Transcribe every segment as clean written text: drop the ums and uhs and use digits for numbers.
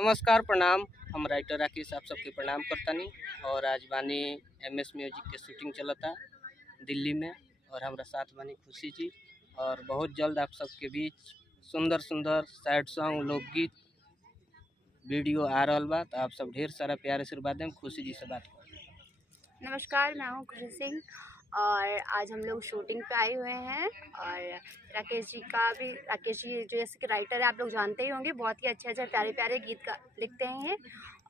नमस्कार प्रणाम। हम राइटर राकेश आप सबके प्रणाम करतानी। और आज बानी MS म्यूजिक के शूटिंग चलता दिल्ली में और हमारा साथ बानी खुशी जी। और बहुत जल्द आप सबके बीच सुंदर सुंदर सैड सॉन्ग लोकगीत वीडियो आ रहा बा। तो आप सब ढेर सारा प्यार आशीर्वाद दें। खुशी जी से बात करें। नमस्कार, मैं हूँ खुशी सिंह और आज हम लोग शूटिंग पे आए हुए हैं। और राकेश जी जो जैसे कि राइटर है, आप लोग जानते ही होंगे, बहुत ही अच्छे प्यारे प्यारे गीत लिखते हैं।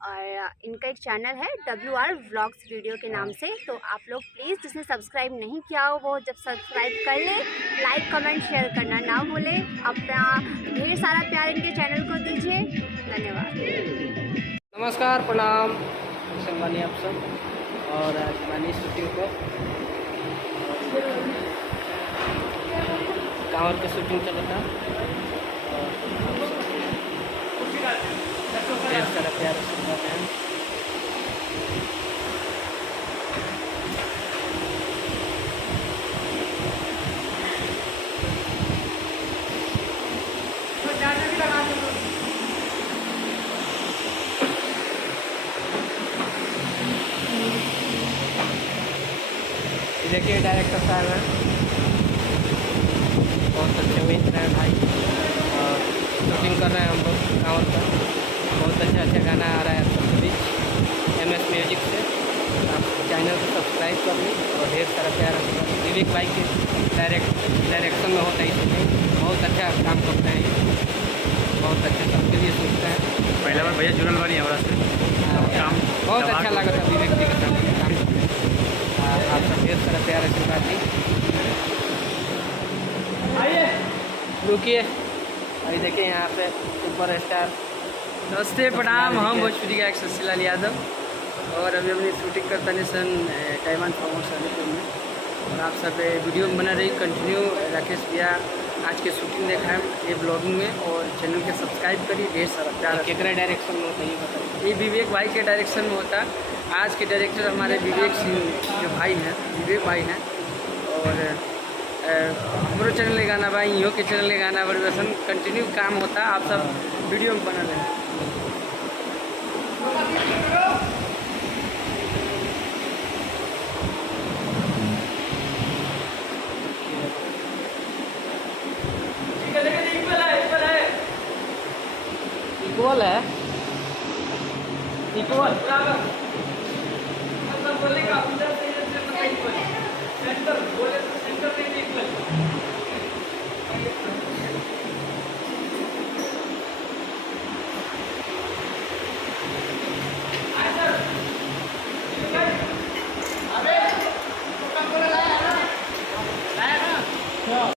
और इनका एक चैनल है WR व्लॉग्स वीडियो के नाम से। तो आप लोग प्लीज़ जिसने सब्सक्राइब नहीं किया हो वो जब सब्सक्राइब कर ले, लाइक कमेंट शेयर करना ना भूले। अपना ढेर सारा प्यार इनके चैनल को दीजिए। धन्यवाद। नमस्कार प्रणाम, बानी आप सब। और आज बानी शूटिंग पर कांवर के शूटिंग चलता और ढेर सारा प्यार आशीर्वाद है। देखिए डायरेक्टर साहब हैं, बहुत अच्छे मित्र हैं भाई। और शूटिंग कर रहे हैं हम लोग कांवर का। बहुत अच्छा गाना आ रहा है आप सबके बीच MS म्यूजिक से। आप चैनल को सब्सक्राइब कर लें और ढेर सारा प्यार विवेक भाई के डायरेक्शन में होता है। इसलिए बहुत अच्छा काम करते हैं, बहुत अच्छे सबके लिए सोचते हैं। पहले बार भैया जुड़ल बानी हमारा से काम बहुत अच्छा लगा था विवेक जी के साथ काम करके। आप सब ढेर सारा प्यार आशीर्वाद दी। रुकिए, अभी देखिए यहाँ पे सुपर स्टार। नमस्ते प्रणाम, हम भोजपुरी का शशि लाल यादव और अभी हमने शूटिंग करता नहीं सन डायमंड फार्मर्स अलीपुर में। और आप सब वीडियो में बना रही कंटिन्यू। राकेश भैया आज के शूटिंग देखा है ये ब्लॉगिंग में और चैनल के सब्सक्राइब करिए। ढेर सारा प्यार। कितना डायरेक्शन में होता है ये बताइए। ये विवेक भाई के डायरेक्शन में होता है। आज के डायरेक्टर हमारे विवेक सिंह जो भाई हैं, विवेक भाई हैं। और हमारे चैनल ले गाना भाई, इहो के चैनल ले गाना परिवेशन कंटिन्यू काम होता है। आप सब वीडियो में बना रहे। इक्वल है, इक्वल बोले का सेंटर बोले तो सेंटर नहीं इक्वल।